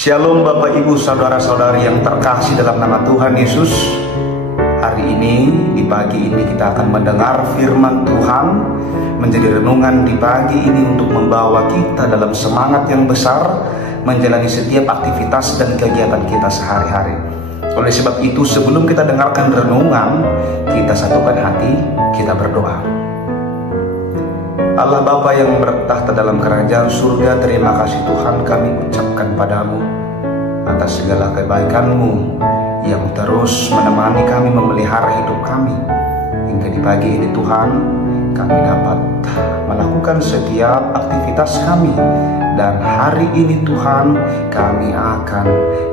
Shalom Bapak Ibu Saudara-saudari yang terkasih dalam nama Tuhan Yesus. Hari ini, di pagi ini kita akan mendengar firman Tuhan, menjadi renungan di pagi ini untuk membawa kita dalam semangat yang besar menjalani setiap aktivitas dan kegiatan kita sehari-hari. Oleh sebab itu, sebelum kita dengarkan renungan, kita satukan hati, kita berdoa. Allah Bapa yang bertahta dalam kerajaan surga, terima kasih Tuhan kami ucapkan padamu atas segala kebaikan-Mu yang terus menemani kami, memelihara hidup kami. Hingga di pagi ini Tuhan, kami dapat melakukan setiap aktivitas kami. Dan hari ini Tuhan, kami akan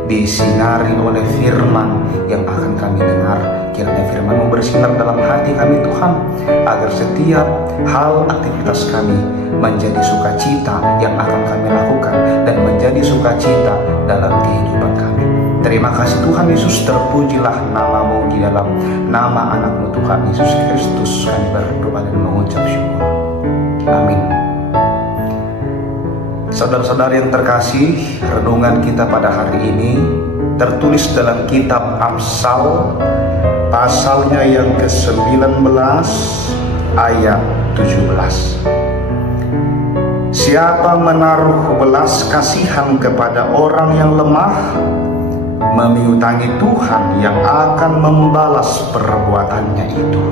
disinari oleh firman yang akan kami dengar. Kiranya firman-Mu bersinar dalam hati kami Tuhan, agar setiap hal aktivitas kami menjadi sukacita yang akan kami lakukan, dan menjadi sukacita dalam kehidupan kami. Terima kasih Tuhan Yesus, terpujilah nama-Mu di dalam nama anak-Mu Tuhan Yesus Kristus. Kami berdoa dan mengucap syukur. Amin. Saudara-saudari yang terkasih, renungan kita pada hari ini tertulis dalam kitab Amsal, pasalnya yang ke-19 ayat 17. Siapa menaruh belas kasihan kepada orang yang lemah, memiutangi Tuhan yang akan membalas perbuatannya itu.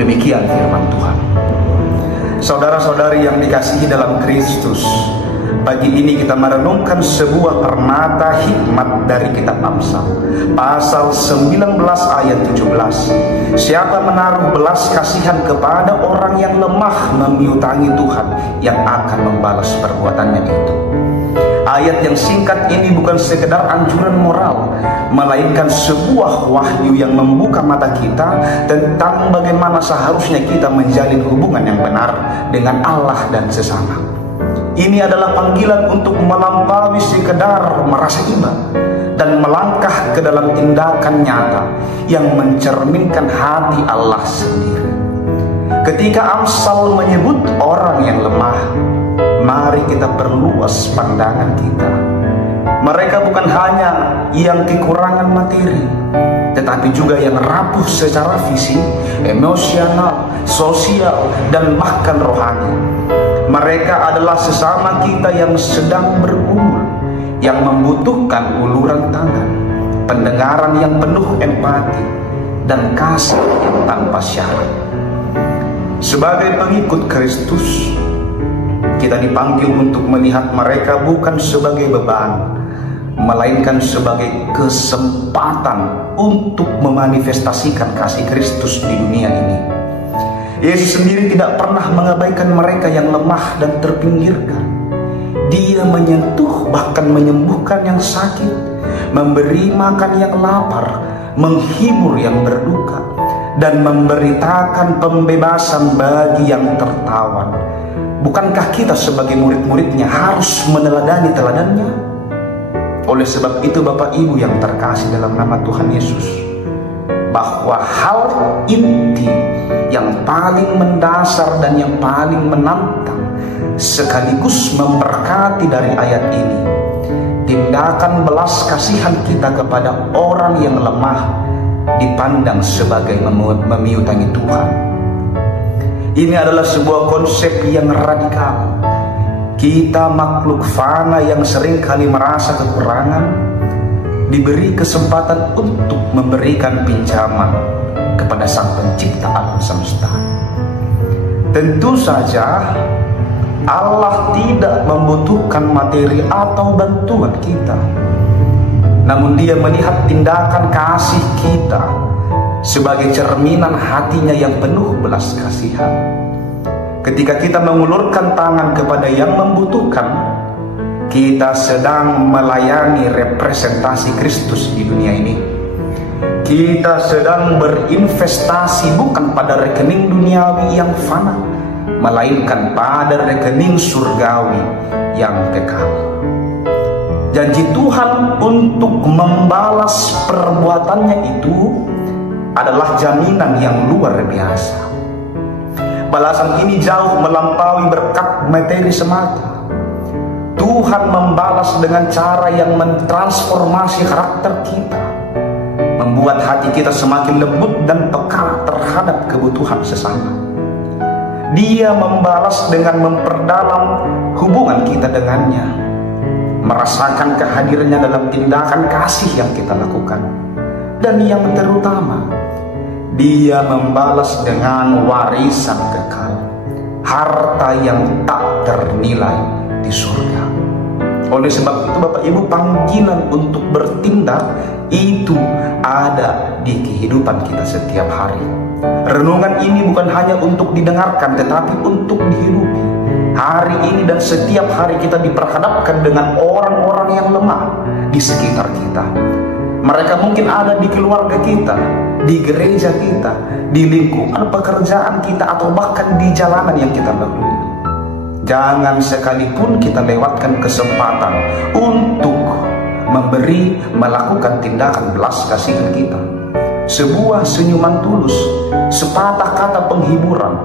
Demikian firman Tuhan. Saudara-saudari yang dikasihi dalam Kristus, pagi ini kita merenungkan sebuah permata hikmat dari kitab Amsal, pasal 19 ayat 17. Siapa menaruh belas kasihan kepada orang yang lemah, memiutangi Tuhan yang akan membalas perbuatannya itu. Ayat yang singkat ini bukan sekedar anjuran moral, melainkan sebuah wahyu yang membuka mata kita tentang bagaimana seharusnya kita menjalin hubungan yang benar dengan Allah dan sesama. Ini adalah panggilan untuk melampaui sekedar merasa iba dan melangkah ke dalam tindakan nyata yang mencerminkan hati Allah sendiri. Ketika Amsal menyebut orang yang lemah, mari kita perluas pandangan kita. Mereka bukan hanya yang kekurangan materi, tetapi juga yang rapuh secara fisik, emosional, sosial, dan bahkan rohani. Mereka adalah sesama kita yang sedang bergumul, yang membutuhkan uluran tangan, pendengaran yang penuh empati, dan kasih yang tanpa syarat. Sebagai pengikut Kristus, kita dipanggil untuk melihat mereka bukan sebagai beban, melainkan sebagai kesempatan untuk memanifestasikan kasih Kristus di dunia ini. Yesus sendiri tidak pernah mengabaikan mereka yang lemah dan terpinggirkan. Dia menyentuh, bahkan menyembuhkan yang sakit, memberi makan yang lapar, menghibur yang berduka, dan memberitakan pembebasan bagi yang tertawan. Bukankah kita sebagai murid-muridnya harus meneladani teladannya? Oleh sebab itu Bapak Ibu yang terkasih dalam nama Tuhan Yesus, bahwa hal inti yang paling mendasar dan yang paling menantang sekaligus memberkati dari ayat ini, tindakan belas kasihan kita kepada orang yang lemah dipandang sebagai memiutangi Tuhan. Ini adalah sebuah konsep yang radikal. Kita makhluk fana yang seringkali merasa kekurangan, diberi kesempatan untuk memberikan pinjaman kepada Sang Pencipta alam semesta. Tentu saja Allah tidak membutuhkan materi atau bantuan kita, namun Dia melihat tindakan kasih kita sebagai cerminan hatinya yang penuh belas kasihan. Ketika kita mengulurkan tangan kepada yang membutuhkan, kita sedang melayani representasi Kristus di dunia ini. Kita sedang berinvestasi bukan pada rekening duniawi yang fana, melainkan pada rekening surgawi yang kekal. Janji Tuhan untuk membalas perbuatannya itu adalah jaminan yang luar biasa. Balasan ini jauh melampaui berkat materi semata. Tuhan membalas dengan cara yang mentransformasi karakter kita, membuat hati kita semakin lembut dan peka terhadap kebutuhan sesama. Dia membalas dengan memperdalam hubungan kita dengannya, merasakan kehadirannya dalam tindakan kasih yang kita lakukan. Dan yang terutama, dia membalas dengan warisan kekal, harta yang tak ternilai di surga. Oleh sebab itu Bapak Ibu, panggilan untuk bertindak itu ada di kehidupan kita setiap hari. Renungan ini bukan hanya untuk didengarkan, tetapi untuk dihidupi. Hari ini dan setiap hari kita diperhadapkan dengan orang-orang yang lemah di sekitar kita. Mereka mungkin ada di keluarga kita, di gereja kita, di lingkungan pekerjaan kita, atau bahkan di jalanan yang kita lalui. Jangan sekalipun kita lewatkan kesempatan untuk melakukan tindakan belas kasihan kita. Sebuah senyuman tulus, sepatah kata penghiburan,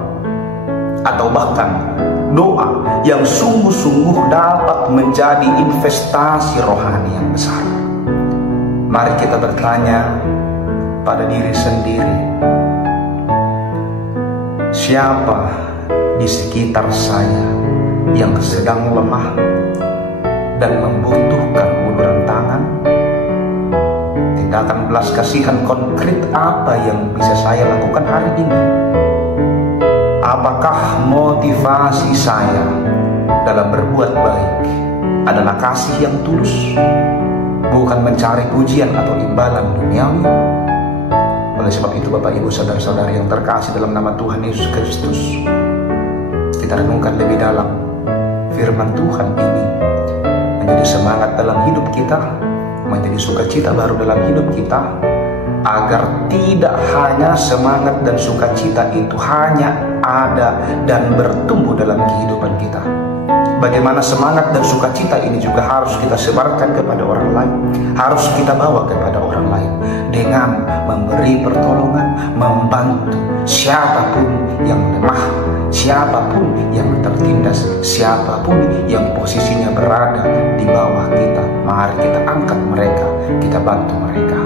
atau bahkan doa yang sungguh-sungguh dapat menjadi investasi rohani yang besar. Mari kita bertanya pada diri sendiri, siapa di sekitar saya yang sedang lemah dan membutuhkan uluran tangan? Tindakan belas kasihan konkret apa yang bisa saya lakukan hari ini? Apakah motivasi saya dalam berbuat baik adalah kasih yang tulus, bukan mencari pujian atau imbalan duniawi? Oleh sebab itu Bapak Ibu saudara-saudari yang terkasih dalam nama Tuhan Yesus Kristus, kita renungkan lebih dalam firman Tuhan ini, menjadi semangat dalam hidup kita, menjadi sukacita baru dalam hidup kita, agar tidak hanya semangat dan sukacita itu hanya ada dan bertumbuh dalam kehidupan kita. Bagaimana semangat dan sukacita ini juga harus kita sebarkan kepada orang lain, harus kita bawa kepada orang lain dengan memberi pertolongan, membantu siapapun yang lemah, siapapun yang tertindas, siapapun yang posisinya berada di bawah kita. Mari kita angkat mereka, kita bantu mereka.